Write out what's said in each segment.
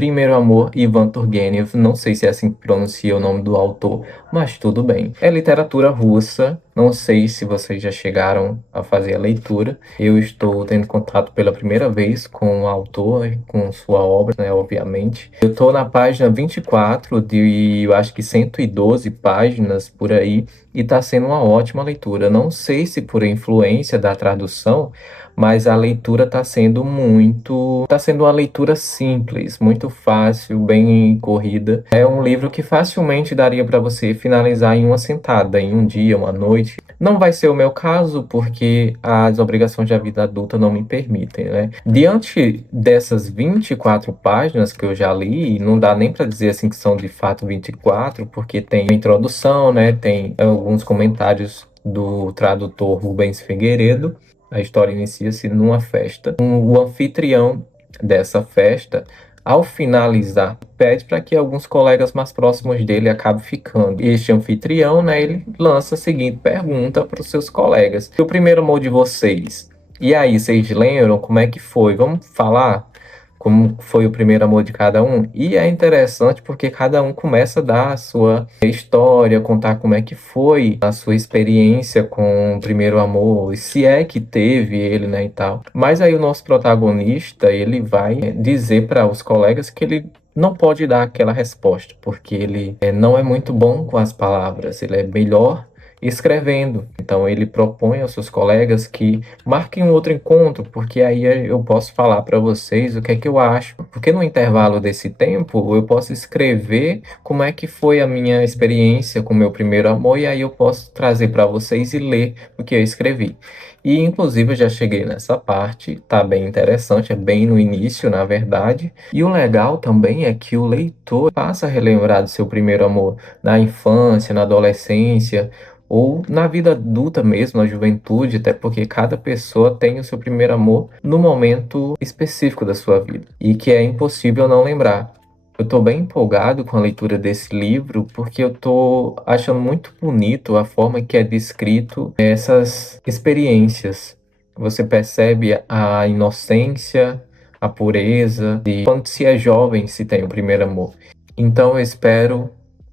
Primeiro Amor, Ivan Turgenev. Não sei se é assim que pronuncia o nome do autor, mas tudo bem. É literatura russa. Não sei se vocês já chegaram a fazer a leitura. Eu estou tendo contato pela primeira vez com o autor, com sua obra, né, obviamente. Eu estou na página 24 de, eu acho que 112 páginas por aí, e está sendo uma ótima leitura. Não sei se por influência da tradução, mas a leitura está sendo uma leitura simples, muito fácil, bem corrida. É um livro que facilmente daria para você finalizar em uma sentada, em um dia, uma noite. Não vai ser o meu caso, porque as obrigações da vida adulta não me permitem, né? Diante dessas 24 páginas que eu já li, não dá nem para dizer assim que são de fato 24, porque tem a introdução, né? Tem alguns comentários do tradutor Rubens Figueiredo. A história inicia-se numa festa. O anfitrião dessa festa, ao finalizar, pede para que alguns colegas mais próximos dele acabem ficando. Este anfitrião, né, ele lança a seguinte pergunta para os seus colegas: o primeiro amor de vocês? E aí, vocês lembram como é que foi? Vamos falar como foi o primeiro amor de cada um? E é interessante porque cada um começa a dar a sua história, contar como é que foi a sua experiência com o primeiro amor, e se é que teve ele, né, e tal. Mas aí o nosso protagonista, ele vai dizer para os colegas que ele não pode dar aquela resposta, porque ele não é muito bom com as palavras, ele é melhor escrevendo. Então ele propõe aos seus colegas que marquem um outro encontro, porque aí eu posso falar para vocês o que é que eu acho. Porque no intervalo desse tempo eu posso escrever como é que foi a minha experiência com o meu primeiro amor, e aí eu posso trazer para vocês e ler o que eu escrevi. E inclusive eu já cheguei nessa parte, tá bem interessante, é bem no início, na verdade. E o legal também é que o leitor passa a relembrar do seu primeiro amor na infância, na adolescência, ou na vida adulta mesmo, na juventude, até porque cada pessoa tem o seu primeiro amor no momento específico da sua vida e que é impossível não lembrar. Eu estou bem empolgado com a leitura desse livro porque eu estou achando muito bonito a forma que é descrito essas experiências. Você percebe a inocência, a pureza de quando se é jovem se tem o primeiro amor. Então eu espero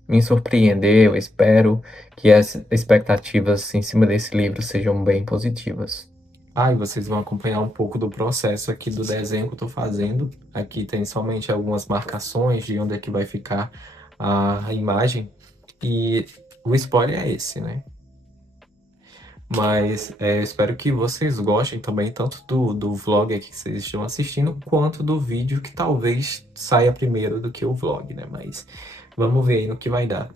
me surpreender, eu espero que as expectativas em cima desse livro sejam bem positivas. Ah, e vocês vão acompanhar um pouco do processo aqui do desenho que eu estou fazendo. Aqui tem somente algumas marcações de onde é que vai ficar a imagem. E o spoiler é esse, né? Mas eu espero que vocês gostem também, tanto do vlog aqui que vocês estão assistindo, quanto do vídeo que talvez saia primeiro do que o vlog, né? Mas vamos ver aí no que vai dar.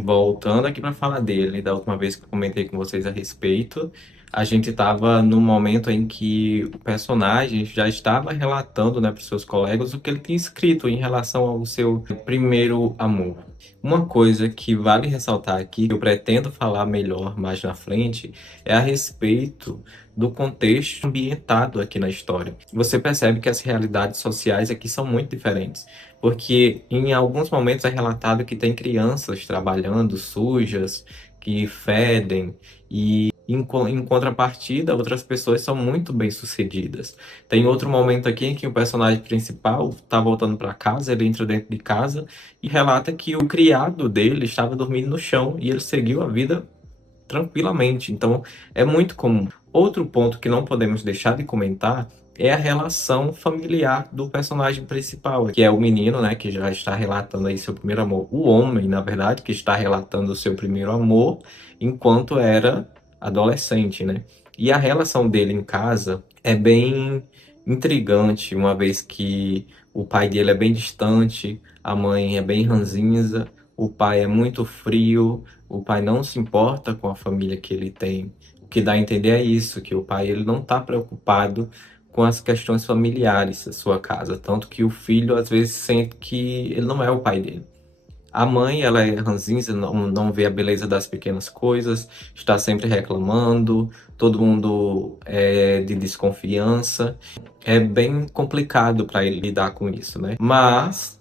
Voltando aqui para falar dele, da última vez que eu comentei com vocês a respeito, a gente estava no momento em que o personagem já estava relatando, né, para os seus colegas o que ele tinha escrito em relação ao seu primeiro amor. Uma coisa que vale ressaltar aqui, que eu pretendo falar melhor mais na frente, é a respeito do contexto ambientado aqui na história. Você percebe que as realidades sociais aqui são muito diferentes, porque em alguns momentos é relatado que tem crianças trabalhando sujas, que fedem, e em contrapartida, outras pessoas são muito bem-sucedidas. Tem outro momento aqui em que o personagem principal está voltando para casa, ele entra dentro de casa e relata que o criado dele estava dormindo no chão e ele seguiu a vida tranquilamente. Então, é muito comum. Outro ponto que não podemos deixar de comentar é a relação familiar do personagem principal, que é o menino, né, que já está relatando aí seu primeiro amor. O homem, na verdade, que está relatando o seu primeiro amor enquanto era adolescente, né? E a relação dele em casa é bem intrigante, uma vez que o pai dele é bem distante, a mãe é bem ranzinza, o pai é muito frio, o pai não se importa com a família que ele tem. O que dá a entender é isso, que o pai ele não está preocupado com as questões familiares da sua casa, tanto que o filho às vezes sente que ele não é o pai dele. A mãe, ela é ranzinza, não vê a beleza das pequenas coisas, está sempre reclamando, todo mundo é de desconfiança. É bem complicado para ele lidar com isso, né? Mas,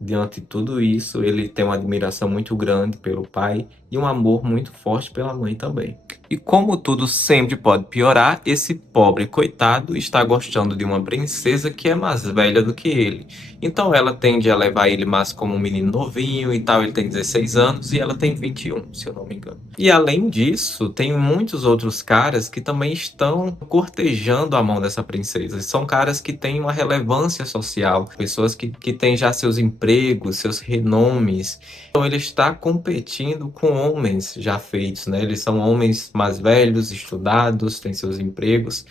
diante de tudo isso, ele tem uma admiração muito grande pelo pai e um amor muito forte pela mãe também. E como tudo sempre pode piorar, esse pobre coitado está gostando de uma princesa que é mais velha do que ele. Então ela tende a levar ele mais como um menino novinho e tal. Ele tem 16 anos e ela tem 21, se eu não me engano. E além disso, tem muitos outros caras que também estão cortejando a mão dessa princesa. São caras que têm uma relevância social, pessoas que têm já seus empregos, seus renomes. Então ele está competindo com homens já feitos, né? Eles são homens mais velhos, estudados, têm seus empregos.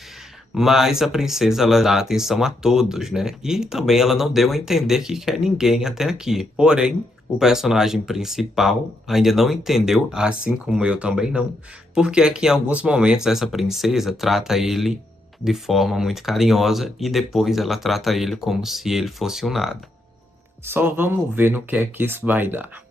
Mas a princesa, ela dá atenção a todos, né? E também ela não deu a entender que quer ninguém até aqui. Porém, o personagem principal ainda não entendeu, assim como eu também não, porque é que em alguns momentos essa princesa trata ele de forma muito carinhosa e depois ela trata ele como se ele fosse um nada. Só vamos ver no que é que isso vai dar.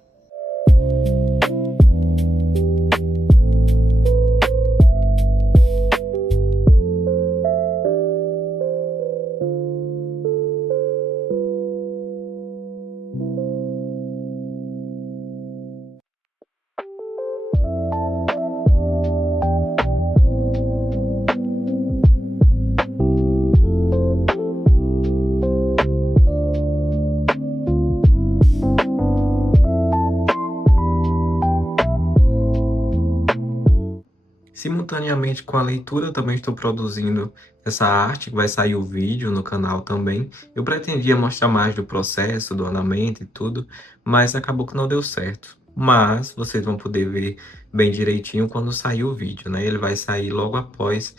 Simultaneamente com a leitura, eu também estou produzindo essa arte, que vai sair o vídeo no canal também. Eu pretendia mostrar mais do processo, do andamento e tudo, mas acabou que não deu certo. Mas vocês vão poder ver bem direitinho quando sair o vídeo, né? Ele vai sair logo após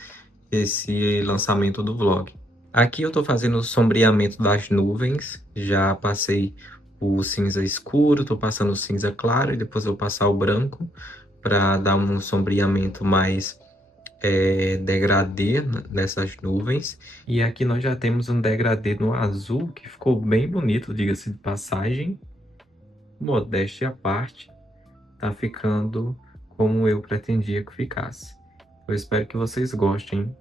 esse lançamento do vlog. Aqui eu estou fazendo o sombreamento das nuvens, já passei o cinza escuro, estou passando o cinza claro e depois eu vou passar o branco para dar um sombreamento mais degradê nessas nuvens. E aqui nós já temos um degradê no azul, que ficou bem bonito, diga-se de passagem. Modéstia à parte, tá ficando como eu pretendia que ficasse. Eu espero que vocês gostem.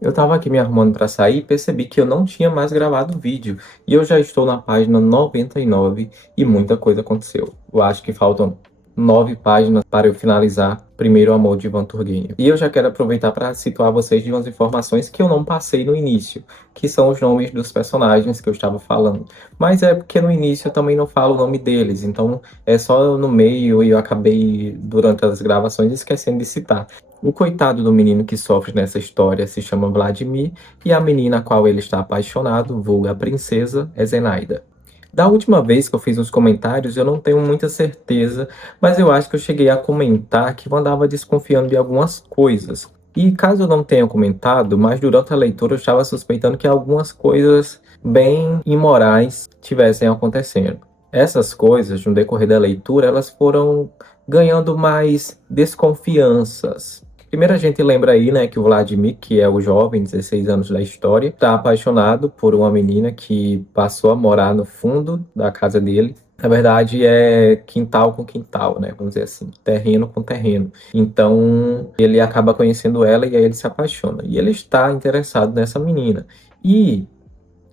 Eu estava aqui me arrumando para sair e percebi que eu não tinha mais gravado o vídeo. E eu já estou na página 99 e muita coisa aconteceu. Eu acho que faltam 9 páginas para eu finalizar Primeiro Amor de Ivan Turguenef. E eu já quero aproveitar para situar vocês de umas informações que eu não passei no início, que são os nomes dos personagens que eu estava falando. Mas é porque no início eu também não falo o nome deles, então é só no meio e eu acabei, durante as gravações, esquecendo de citar. O coitado do menino que sofre nessa história se chama Vladimir e a menina a qual ele está apaixonado, vulga a princesa, é Zenaida. Da última vez que eu fiz os comentários, eu não tenho muita certeza, mas eu acho que eu cheguei a comentar que eu andava desconfiando de algumas coisas. E caso eu não tenha comentado, mas durante a leitura eu estava suspeitando que algumas coisas bem imorais tivessem acontecendo. Essas coisas, no decorrer da leitura, elas foram ganhando mais desconfianças. Primeiro a gente lembra aí, né, que o Vladimir, que é o jovem, 16 anos da história, está apaixonado por uma menina que passou a morar no fundo da casa dele. Na verdade, é quintal com quintal, né? Vamos dizer assim, terreno com terreno. Então, ele acaba conhecendo ela e aí ele se apaixona. E ele está interessado nessa menina. E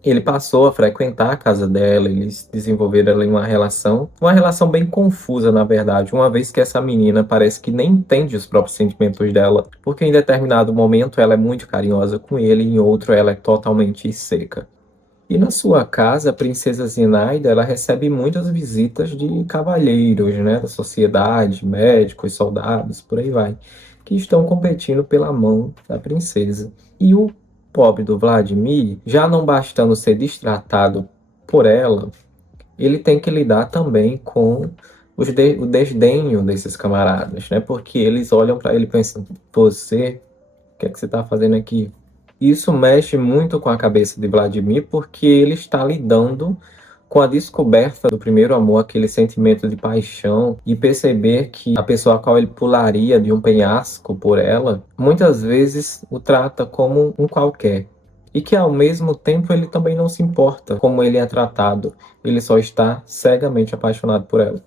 ele passou a frequentar a casa dela, eles desenvolveram ali uma relação bem confusa, na verdade, uma vez que essa menina parece que nem entende os próprios sentimentos dela, porque em determinado momento ela é muito carinhosa com ele, e em outro ela é totalmente seca. E na sua casa, a princesa Zinaida, ela recebe muitas visitas de cavalheiros, né, da sociedade, médicos, soldados, por aí vai, que estão competindo pela mão da princesa. E o pobre do Vladimir, já não bastando ser destratado por ela, ele tem que lidar também com o desdenho desses camaradas, né? Porque eles olham para ele e pensam: você, o que é que você está fazendo aqui? Isso mexe muito com a cabeça de Vladimir, porque ele está lidando Com a descoberta do primeiro amor, aquele sentimento de paixão e perceber que a pessoa a qual ele pularia de um penhasco por ela, muitas vezes o trata como um qualquer. E que ao mesmo tempo ele também não se importa como ele é tratado, ele só está cegamente apaixonado por ela.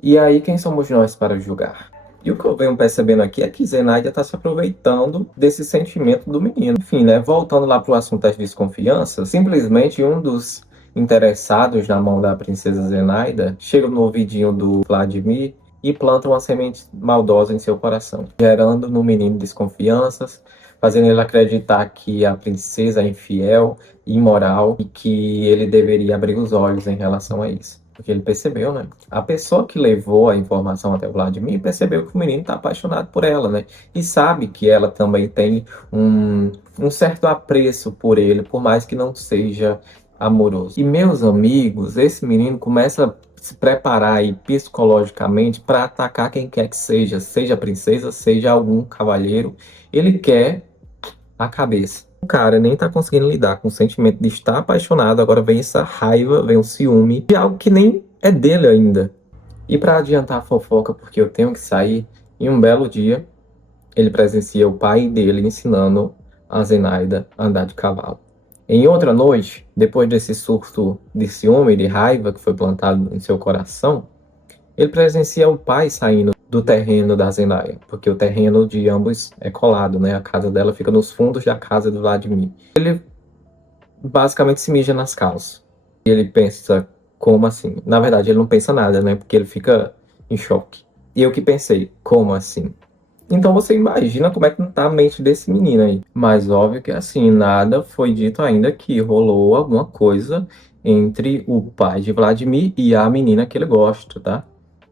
E aí, quem somos nós para julgar? E o que eu venho percebendo aqui é que Zenaida está se aproveitando desse sentimento do menino. Enfim, né? Voltando lá para o assunto das desconfianças, simplesmente um dos interessados na mão da princesa Zenaida chega no ouvidinho do Vladimir e planta uma semente maldosa em seu coração, gerando no menino desconfianças, fazendo ele acreditar que a princesa é infiel, imoral e que ele deveria abrir os olhos em relação a isso. Porque ele percebeu, né? A pessoa que levou a informação até o Vladimir percebeu que o menino está apaixonado por ela, né? E sabe que ela também tem um certo apreço por ele, por mais que não seja amoroso. E, meus amigos, esse menino começa a se preparar aí psicologicamente para atacar quem quer que seja a princesa, seja algum cavalheiro. Ele quer a cabeça. O cara nem tá conseguindo lidar com o sentimento de estar apaixonado, agora vem essa raiva, vem o ciúme de algo que nem é dele ainda. E para adiantar a fofoca, porque eu tenho que sair, em um belo dia, ele presencia o pai dele ensinando a Zenaida a andar de cavalo. Em outra noite, depois desse surto de ciúme e de raiva que foi plantado em seu coração, ele presencia o pai saindo do terreno da Zenaia, porque o terreno de ambos é colado, né? A casa dela fica nos fundos da casa do Vladimir. Ele basicamente se mija nas calças. E ele pensa, como assim? Na verdade, ele não pensa nada, né? Porque ele fica em choque. E eu que pensei, como assim? Então você imagina como é que não tá a mente desse menino aí. Mas óbvio que assim, nada foi dito ainda que rolou alguma coisa entre o pai de Vladimir e a menina que ele gosta, tá?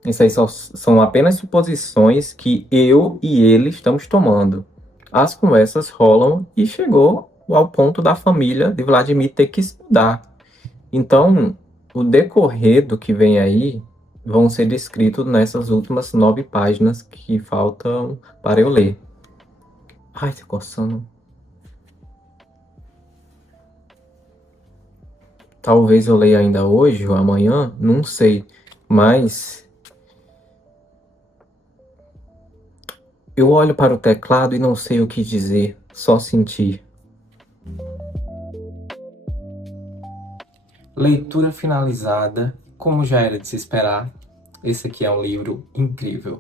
Isso aí são apenas suposições que eu e ele estamos tomando. As conversas rolam e chegou ao ponto da família de Vladimir ter que estudar. Então, o decorrer do que vem aí vão ser descritos nessas últimas 9 páginas que faltam para eu ler. Ai, tô coçando. Talvez eu leia ainda hoje ou amanhã, não sei. Mas eu olho para o teclado e não sei o que dizer, só sentir. Leitura finalizada, como já era de se esperar, esse aqui é um livro incrível.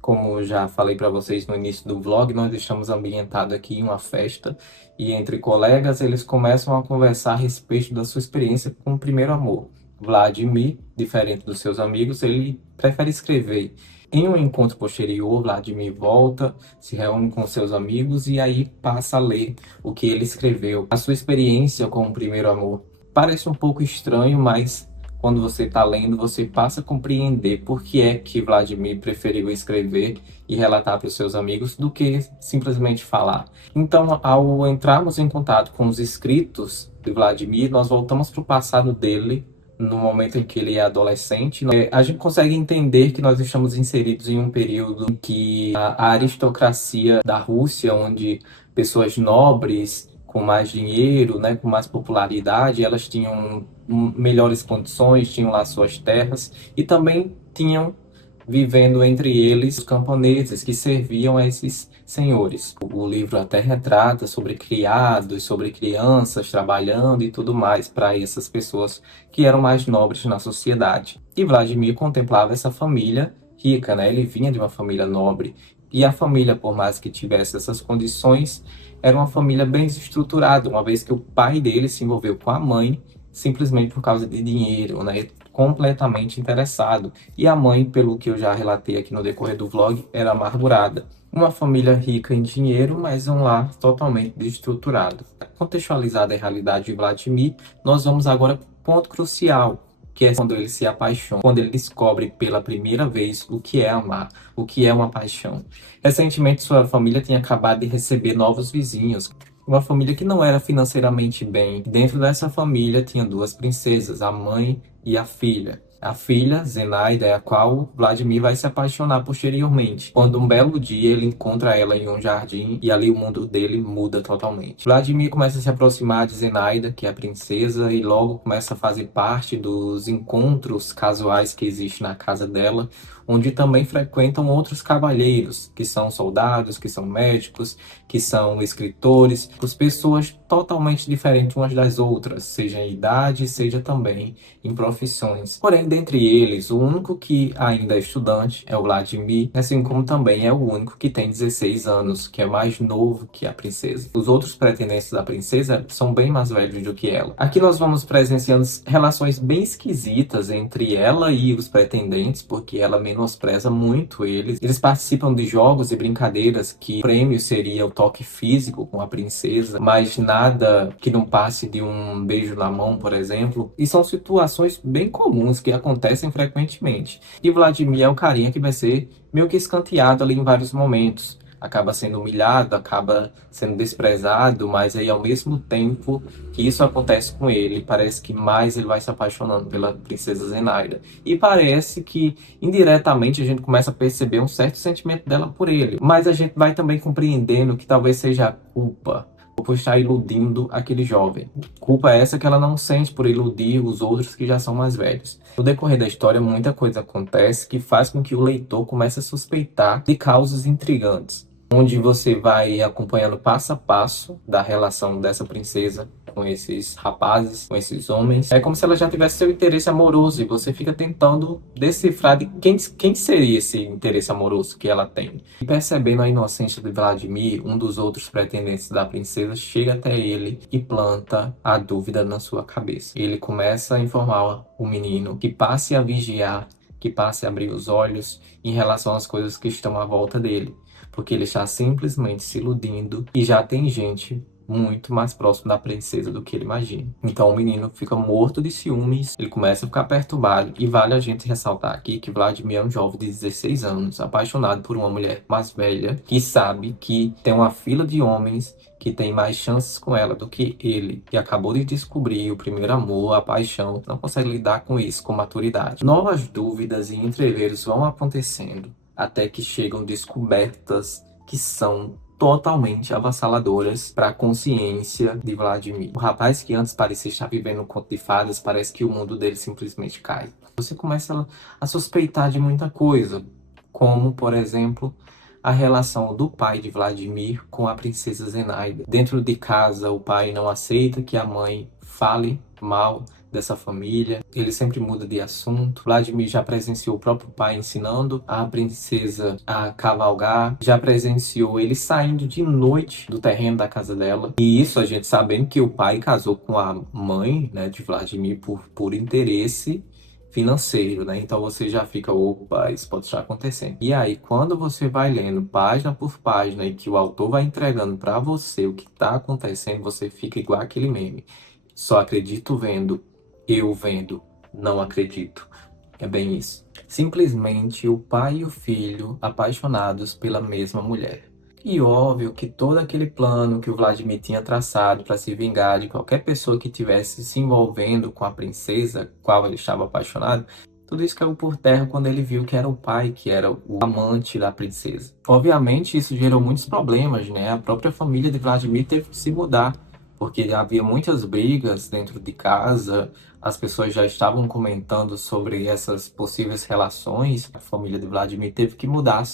Como já falei para vocês no início do vlog, nós estamos ambientados aqui em uma festa e entre colegas eles começam a conversar a respeito da sua experiência com o primeiro amor. Vladimir, diferente dos seus amigos, ele prefere escrever. Em um encontro posterior, Vladimir volta, se reúne com seus amigos e aí passa a ler o que ele escreveu, a sua experiência com o primeiro amor. Parece um pouco estranho, mas quando você está lendo, você passa a compreender por que é que Vladimir preferiu escrever e relatar para os seus amigos do que simplesmente falar. Então, ao entrarmos em contato com os escritos de Vladimir, nós voltamos para o passado dele, no momento em que ele é adolescente. A gente consegue entender que nós estamos inseridos em um período em que a aristocracia da Rússia, onde pessoas nobres com mais dinheiro, né, com mais popularidade, elas tinham melhores condições, tinham lá suas terras e também tinham vivendo entre eles os camponeses que serviam a esses senhores. O livro até retrata sobre criados, sobre crianças trabalhando e tudo mais para essas pessoas que eram mais nobres na sociedade. E Vladimir contemplava essa família rica, né? Ele vinha de uma família nobre. E a família, por mais que tivesse essas condições, era uma família bem estruturada, uma vez que o pai dele se envolveu com a mãe simplesmente por causa de dinheiro, né? Completamente interessado. E a mãe, pelo que eu já relatei aqui no decorrer do vlog, era amargurada. Uma família rica em dinheiro, mas um lar totalmente desestruturado. Contextualizada a realidade de Vladimir, nós vamos agora para o ponto crucial, que é quando ele se apaixona, quando ele descobre pela primeira vez o que é amar, o que é uma paixão. Recentemente, sua família tinha acabado de receber novos vizinhos, uma família que não era financeiramente bem. Dentro dessa família tinha 2 princesas, a mãe e a filha. A filha, Zenaida, é a qual Vladimir vai se apaixonar posteriormente, quando um belo dia ele encontra ela em um jardim e ali o mundo dele muda totalmente. Vladimir começa a se aproximar de Zenaida, que é a princesa, e logo começa a fazer parte dos encontros casuais que existem na casa dela, onde também frequentam outros cavalheiros, que são soldados, que são médicos, que são escritores, as pessoas totalmente diferentes umas das outras, seja em idade, seja também em profissões. Porém, dentre eles, o único que ainda é estudante é o Vladimir, assim como também é o único que tem 16 anos, que é mais novo que a princesa. Os outros pretendentes da princesa são bem mais velhos do que ela. Aqui nós vamos presenciando relações bem esquisitas entre ela e os pretendentes, porque ela menospreza muito eles. Eles participam de jogos e brincadeiras que o prêmio seria o toque físico com a princesa, mas nada que não passe de um beijo na mão, por exemplo. E são situações bem comuns que acontecem frequentemente. E Vladimir é o carinha que vai ser meio que escanteado ali em vários momentos. Acaba sendo humilhado, acaba sendo desprezado, mas aí ao mesmo tempo que isso acontece com ele, parece que mais ele vai se apaixonando pela princesa Zenaida. E parece que indiretamente a gente começa a perceber um certo sentimento dela por ele. Mas a gente vai também compreendendo que talvez seja a culpa por estar iludindo aquele jovem. Culpa essa que ela não sente por iludir os outros que já são mais velhos. No decorrer da história, muita coisa acontece que faz com que o leitor comece a suspeitar de causas intrigantes, onde você vai acompanhando passo a passo da relação dessa princesa com esses rapazes, com esses homens. É como se ela já tivesse seu interesse amoroso e você fica tentando decifrar de quem seria esse interesse amoroso que ela tem. E percebendo a inocência de Vladimir, um dos outros pretendentes da princesa chega até ele e planta a dúvida na sua cabeça. Ele começa a informar o menino que passe a vigiar, que passe a abrir os olhos em relação às coisas que estão à volta dele, porque ele está simplesmente se iludindo e já tem gente muito mais próximo da princesa do que ele imagina. Então o menino fica morto de ciúmes, ele começa a ficar perturbado e vale a gente ressaltar aqui que Vladimir é um jovem de 16 anos, apaixonado por uma mulher mais velha, que sabe que tem uma fila de homens que tem mais chances com ela do que ele, que acabou de descobrir o primeiro amor, a paixão, não consegue lidar com isso com maturidade. Novas dúvidas e entreveros vão acontecendo, até que chegam descobertas que são totalmente avassaladoras para a consciência de Vladimir. O rapaz que antes parecia estar vivendo um conto de fadas, parece que o mundo dele simplesmente cai. Você começa a suspeitar de muita coisa, como, por exemplo, a relação do pai de Vladimir com a princesa Zenaida. Dentro de casa, o pai não aceita que a mãe fale mal dessa família, ele sempre muda de assunto. Vladimir já presenciou o próprio pai ensinando a princesa a cavalgar, já presenciou ele saindo de noite do terreno da casa dela. E isso a gente sabendo que o pai casou com a mãe, né, de Vladimir por interesse financeiro, né? Então você já fica, opa, isso pode estar acontecendo. E aí, quando você vai lendo página por página e que o autor vai entregando para você o que está acontecendo, você fica igual aquele meme. Só acredito vendo, eu vendo, não acredito. É bem isso. Simplesmente o pai e o filho apaixonados pela mesma mulher. E óbvio que todo aquele plano que o Vladimir tinha traçado para se vingar de qualquer pessoa que tivesse se envolvendo com a princesa, qual ele estava apaixonado, tudo isso caiu por terra quando ele viu que era o pai, que era o amante da princesa. Obviamente isso gerou muitos problemas, né? A própria família de Vladimir teve que se mudar, porque havia muitas brigas dentro de casa, as pessoas já estavam comentando sobre essas possíveis relações, a família de Vladimir teve que mudar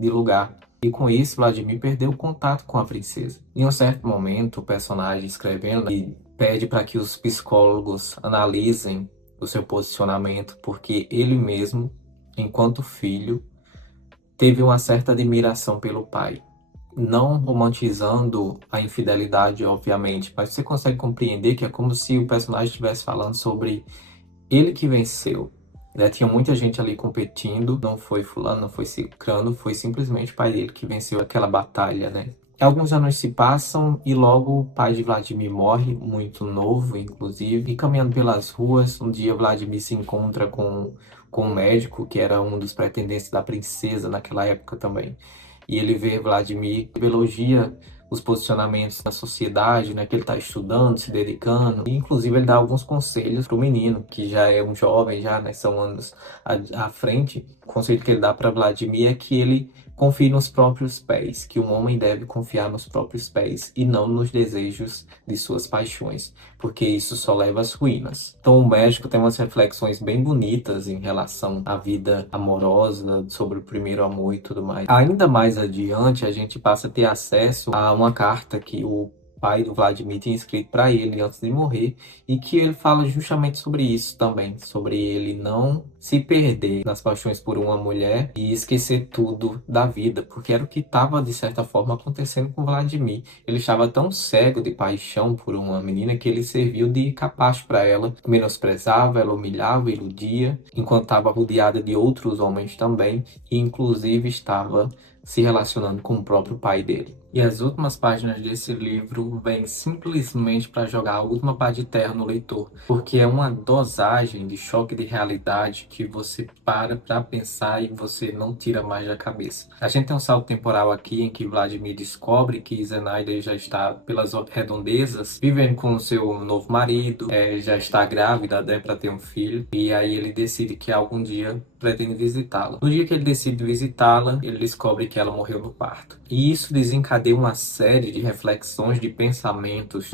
de lugar. E com isso, Vladimir perdeu o contato com a princesa. Em um certo momento, o personagem escrevendo e pede para que os psicólogos analisem o seu posicionamento, porque ele mesmo, enquanto filho, teve uma certa admiração pelo pai. Não romantizando a infidelidade, obviamente, mas você consegue compreender que é como se o personagem estivesse falando sobre ele que venceu, né? Tinha muita gente ali competindo, não foi fulano, não foi cicrano, foi simplesmente o pai dele que venceu aquela batalha, né? Alguns anos se passam e logo o pai de Vladimir morre, muito novo, inclusive. E caminhando pelas ruas, um dia Vladimir se encontra com um médico, que era um dos pretendentes da princesa naquela época também. E ele vê Vladimir, elogia os posicionamentos da sociedade, né, que ele está estudando, se dedicando. E, inclusive, ele dá alguns conselhos para o menino, que já é um jovem, já, né, são anos à frente. O conselho que ele dá para Vladimir é que ele confie nos próprios pés, que um homem deve confiar nos próprios pés e não nos desejos de suas paixões, porque isso só leva às ruínas. Então o médico tem umas reflexões bem bonitas em relação à vida amorosa, sobre o primeiro amor e tudo mais. Ainda mais adiante, a gente passa a ter acesso a uma carta que o pai do Vladimir tinha escrito para ele antes de morrer, e que ele fala justamente sobre isso também, sobre ele não se perder nas paixões por uma mulher e esquecer tudo da vida, porque era o que estava, de certa forma, acontecendo com Vladimir. Ele estava tão cego de paixão por uma menina que ele serviu de capacho para ela, menosprezava, ela humilhava, iludia, enquanto estava rodeada de outros homens também, e inclusive estava se relacionando com o próprio pai dele. E as últimas páginas desse livro vêm simplesmente para jogar a última pá de terra no leitor, porque é uma dosagem de choque de realidade que você para pensar e você não tira mais da cabeça. A gente tem um salto temporal aqui em que Vladimir descobre que Zenaida já está pelas redondezas, vivendo com o seu novo marido, já está grávida, né, para ter um filho, e aí ele decide que algum dia pretende visitá-la. No dia que ele decide visitá-la, ele descobre que ela morreu no parto. E isso desencadeia uma série de reflexões, de pensamentos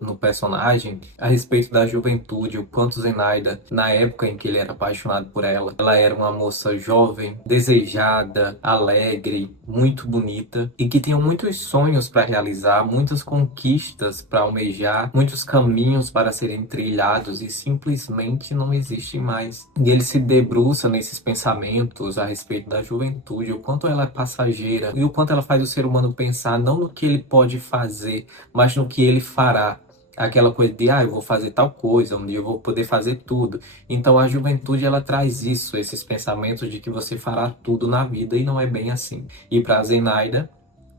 no personagem a respeito da juventude, o quanto Zenaida, na época em que ele era apaixonado por ela, ela era uma moça jovem, desejada, alegre, muito bonita e que tinha muitos sonhos para realizar, muitas conquistas para almejar, muitos caminhos para serem trilhados e simplesmente não existem mais. E ele se debruça nesses pensamentos a respeito da juventude, o quanto ela é passageira e o quanto ela faz o ser humano pensar não no que ele pode fazer, mas no que ele fará. Aquela coisa de, eu vou fazer tal coisa, um dia eu vou poder fazer tudo. Então a juventude, ela traz isso, esses pensamentos de que você fará tudo na vida, e não é bem assim. E para Zenaida,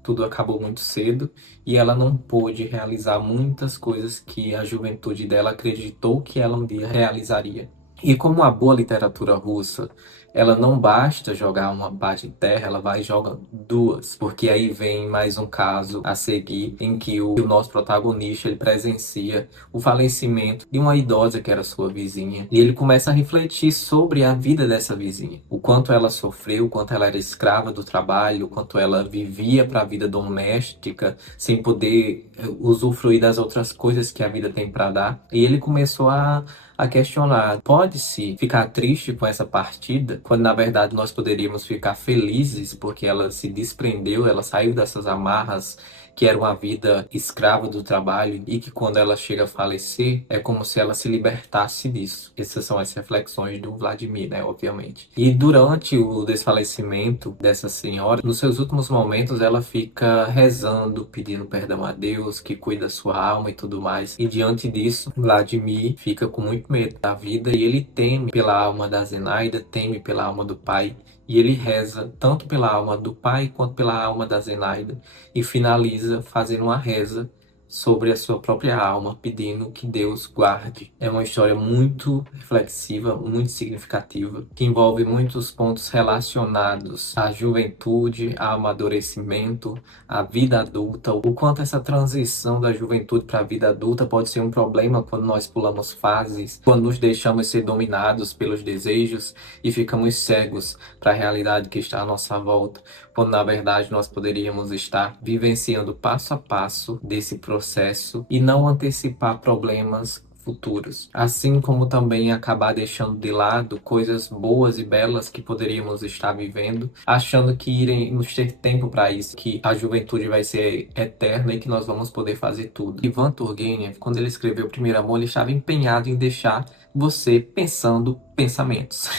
tudo acabou muito cedo e ela não pôde realizar muitas coisas que a juventude dela acreditou que ela um dia realizaria. E como a boa literatura russa, ela não basta jogar uma pá de terra, ela vai e joga duas, porque aí vem mais um caso a seguir em que o nosso protagonista, ele presencia o falecimento de uma idosa que era sua vizinha, e ele começa a refletir sobre a vida dessa vizinha, o quanto ela sofreu, o quanto ela era escrava do trabalho, o quanto ela vivia para a vida doméstica sem poder usufruir das outras coisas que a vida tem para dar. E ele começou a questionar, pode-se ficar triste com essa partida, quando na verdade nós poderíamos ficar felizes porque ela se desprendeu, ela saiu dessas amarras que era uma vida escrava do trabalho, e que quando ela chega a falecer, é como se ela se libertasse disso. Essas são as reflexões do Vladimir, né, obviamente. E durante o desfalecimento dessa senhora, nos seus últimos momentos, ela fica rezando, pedindo perdão a Deus, que cuida da sua alma e tudo mais. E diante disso, Vladimir fica com muito medo da vida, e ele teme pela alma da Zenaida, teme pela alma do pai, e ele reza tanto pela alma do pai quanto pela alma da Zenaida, e finaliza fazendo uma reza sobre a sua própria alma, pedindo que Deus guarde. É uma história muito reflexiva, muito significativa, que envolve muitos pontos relacionados à juventude, ao amadurecimento, à vida adulta, o quanto essa transição da juventude para a vida adulta pode ser um problema quando nós pulamos fases, quando nos deixamos ser dominados pelos desejos e ficamos cegos para a realidade que está à nossa volta, quando na verdade nós poderíamos estar vivenciando passo a passo desse processo e não antecipar problemas futuros. Assim como também acabar deixando de lado coisas boas e belas que poderíamos estar vivendo, achando que iremos ter tempo para isso, que a juventude vai ser eterna e que nós vamos poder fazer tudo. Ivan Turgenev, quando ele escreveu O Primeiro Amor, ele estava empenhado em deixar você pensando pensamentos.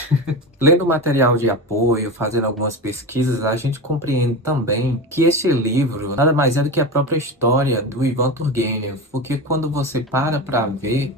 Lendo material de apoio, fazendo algumas pesquisas, a gente compreende também que este livro nada mais é do que a própria história do Ivan Turgenev, porque quando você para ver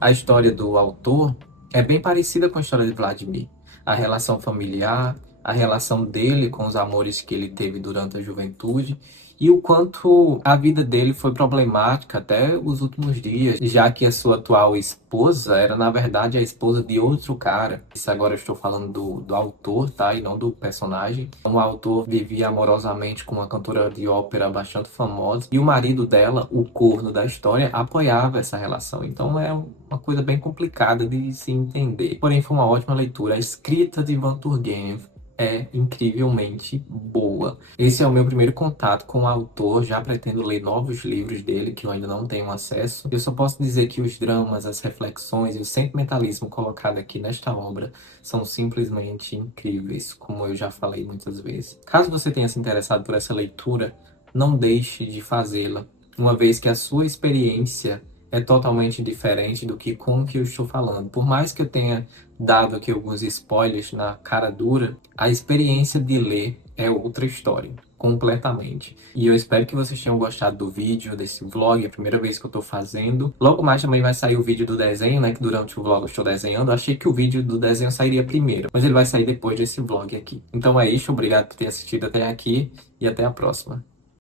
a história do autor, é bem parecida com a história de Vladimir. A relação familiar, a relação dele com os amores que ele teve durante a juventude, e o quanto a vida dele foi problemática até os últimos dias, já que a sua atual esposa era, na verdade, a esposa de outro cara. Isso agora eu estou falando do autor, tá? E não do personagem. O autor vivia amorosamente com uma cantora de ópera bastante famosa, e o marido dela, o corno da história, apoiava essa relação. Então é uma coisa bem complicada de se entender. Porém, foi uma ótima leitura. A escrita de Ivan Turgenev é incrivelmente boa. Esse é o meu primeiro contato com o autor, já pretendo ler novos livros dele que eu ainda não tenho acesso. Eu só posso dizer que os dramas, as reflexões e o sentimentalismo colocado aqui nesta obra são simplesmente incríveis, como eu já falei muitas vezes. Caso você tenha se interessado por essa leitura, não deixe de fazê-la, uma vez que a sua experiência é totalmente diferente do que com o que eu estou falando. Por mais que eu tenha dado aqui alguns spoilers na cara dura, a experiência de ler é outra história, completamente. E eu espero que vocês tenham gostado do vídeo, desse vlog, é a primeira vez que eu tô fazendo. Logo mais também vai sair o vídeo do desenho, né, que durante o vlog eu estou desenhando. Eu achei que o vídeo do desenho sairia primeiro, mas ele vai sair depois desse vlog aqui. Então é isso, obrigado por ter assistido até aqui e até a próxima.